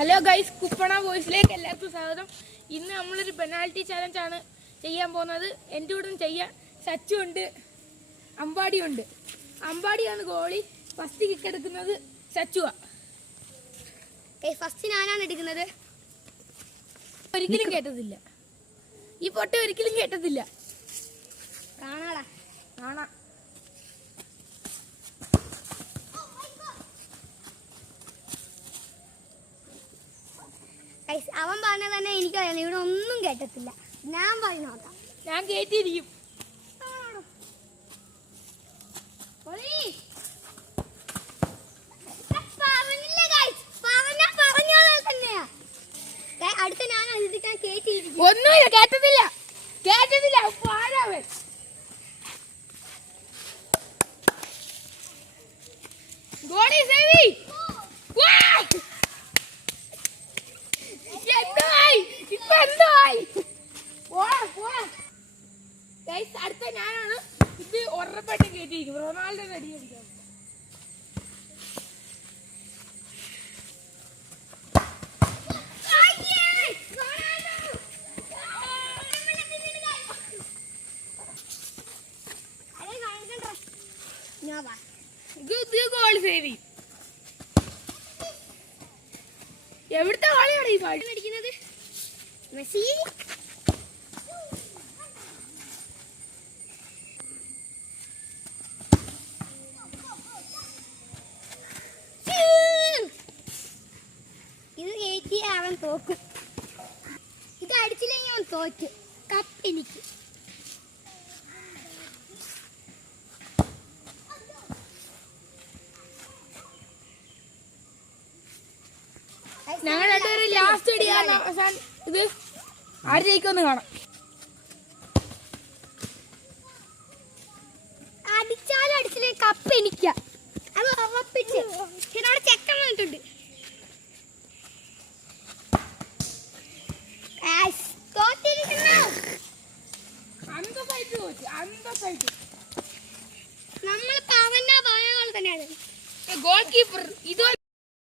Hello guys, കുപ്പണ വോയിസിലേക്ക് എല്ലാവർക്കും സ്വാഗതം. ഇന്ന് നമ്മളൊരു പെനാൽറ്റി ചാലഞ്ചാണ് ചെയ്യാൻ പോകുന്നത്. എൻ്റെ കൂടെ ചെയ്യാൻ സച്ചു ഉണ്ട്, അമ്പാടിയുണ്ട്. അമ്പാടിയാണ് ഗോളി. ഫസ്റ്റ് കിക്ക് എടുക്കുന്നത് സച്ചുവാ. ഫസ്റ്റ് ഞാനാണ് എടുക്കുന്നത്. ഒരിക്കലും കേട്ടതില്ല, ഈ പൊട്ട ഒരിക്കലും കേട്ടതില്ല. കാണാടാ കാണാ. അവൻ പറഞ്ഞ തന്നെ എനിക്കറിയാം, ഇവിടെ ഒന്നും കേട്ടത്തില്ല. ഞാൻ പറഞ്ഞു നോക്കാം. ഞാൻ കേട്ടിരിക്കും. അടുത്ത ഞാൻ കേട്ടിരിക്കും. ഒന്നുമില്ല, കേട്ടതില്ല കേട്ടതില്ല. ആരാവൻ? ഗോളി സേവി. അടുത്ത ഞാനാണ്. ഇത് ഉറപ്പായിട്ട് കേട്ടിരിക്കും. റൊണാൾഡോ അടി അടിക്കാം. ഗോൾ സേവി. എവിടുത്തെ കളിയാണ് ഈ പാടി അടിക്കുന്നത്? മെസ്സി. ഇത് കയറ്റി അവൻ തോക്കും. ഇത് അടിച്ചില്ലെങ്കിൽ അവൻ തോറ്റു. കപ്പ് എനിക്ക്. ഞങ്ങൾ രണ്ടുപേരും ലാസ്റ്റ് അടിയാണ്. ഇത് ആരിലേക്കൊന്ന് കാണാം. അടിച്ചാലും അടിച്ചില്ലേ കപ്പ് എനിക്കാ. അത് ഉറപ്പിച്ച് എന്നോട് ചെക്കൻ വന്നിട്ടുണ്ട്. നമ്മൾ പവന്റെ ഭാഗങ്ങൾ തന്നെയാണ്. ഗോൾ കീപ്പർ ഇതുപോലെ